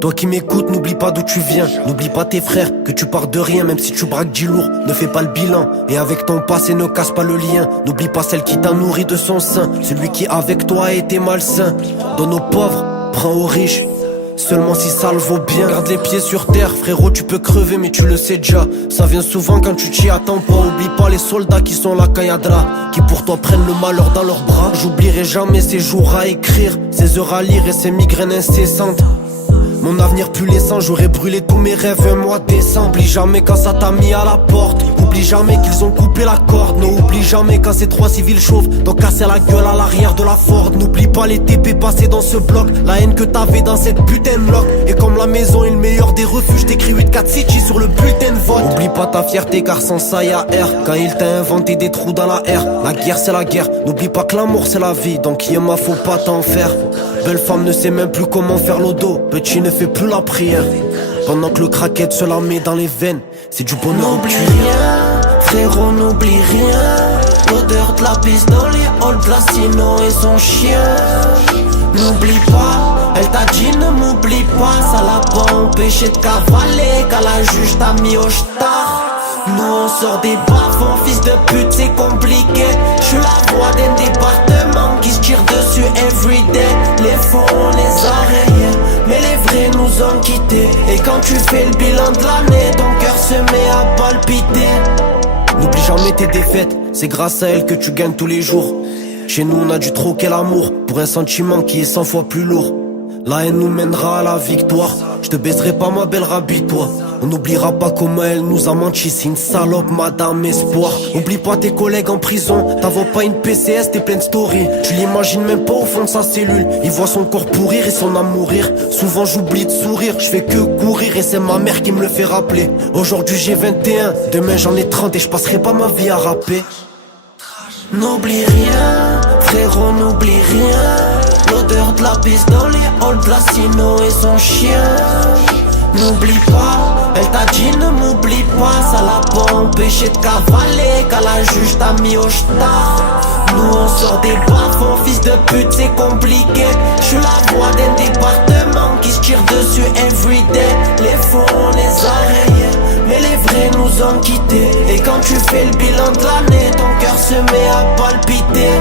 Toi qui m'écoutes, n'oublie pas d'où tu viens. N'oublie pas tes frères, que tu pars de rien. Même si tu braques 10 lourds, ne fais pas le bilan. Et avec ton passé, ne casse pas le lien. N'oublie pas celle qui t'a nourri de son sein. Celui qui avec toi a été malsain. Donne aux pauvres, prends aux riches. Seulement si ça le vaut bien. Garde les pieds sur terre, frérot, tu peux crever mais tu le sais déjà. Ça vient souvent quand tu t'y attends pas. Oublie pas les soldats qui sont là quand y'a de là, qui pour toi prennent le malheur dans leurs bras. J'oublierai jamais ces jours à écrire, ces heures à lire et ces migraines incessantes. Mon avenir pue les sangs, j'aurais brûlé tous mes rêves un mois de décembre. Oublie jamais quand ça t'a mis à la porte. Oublie jamais qu'ils ont coupé la corde. Non, oublie jamais quand ces trois civils chauves t'ont cassé la gueule à l'arrière de la Ford. N'oublie pas les TP passés dans ce bloc, la haine que t'avais dans cette putain de loc. Et comme la maison est le meilleur des refuges, t'écris 8-4 City sur le bulletin de vote. Oublie pas ta fierté car sans ça y'a R. Quand il t'a inventé des trous dans la R, la guerre c'est la guerre. N'oublie pas que l'amour c'est la vie, donc y'a faut pas t'en faire. Belle femme ne sait même plus comment faire le dos. Petit ne fait plus la prière. Pendant que le craquette se la met dans les veines, c'est du bonheur. N'oublie rien, frérot, n'oublie rien. L'odeur de la piste dans les halls, Placino et son chien. N'oublie pas, elle t'a dit ne m'oublie pas. Ça l'a pas empêché de cavaler quand la juge t'a mis au star. Nous on sort des bas-fonds, fils de pute c'est compliqué. J'suis la voix d'un département qui se tire dessus everyday. Les faux on les a rayés, mais les vrais nous ont quittés. Et quand tu fais le bilan de l'année, ton cœur se met à palpiter. N'oublie jamais tes défaites, c'est grâce à elles que tu gagnes tous les jours. Chez nous on a dû troquer l'amour pour un sentiment qui est 100 fois plus lourd. La haine nous mènera à la victoire. Je te baisserai pas ma belle, rabis-toi. On n'oubliera pas comment elle nous a menti. C'est une salope, madame espoir. Oublie pas tes collègues en prison. T'as pas une PCS, t'es plein de stories. Tu l'imagines même pas au fond de sa cellule. Il voit son corps pourrir et son âme mourir. Souvent j'oublie de sourire, je fais que courir. Et c'est ma mère qui me le fait rappeler. Aujourd'hui j'ai 21, demain j'en ai 30. Et je passerai pas ma vie à rapper. N'oublie rien, frérot, n'oublie rien. L'odeur de la piste dans les halls, Placino et son chien. N'oublie pas, elle t'a dit ne m'oublie pas. Ça l'a pas empêché de cavaler quand la juge t'a mis au star. Nous on sort des bas-fonds, fils de pute c'est compliqué. J'suis la voix d'un département qui se tire dessus everyday. Les faux on les a rayés, mais les vrais nous ont quittés. Et quand tu fais le bilan de l'année, ton cœur se met à palpiter.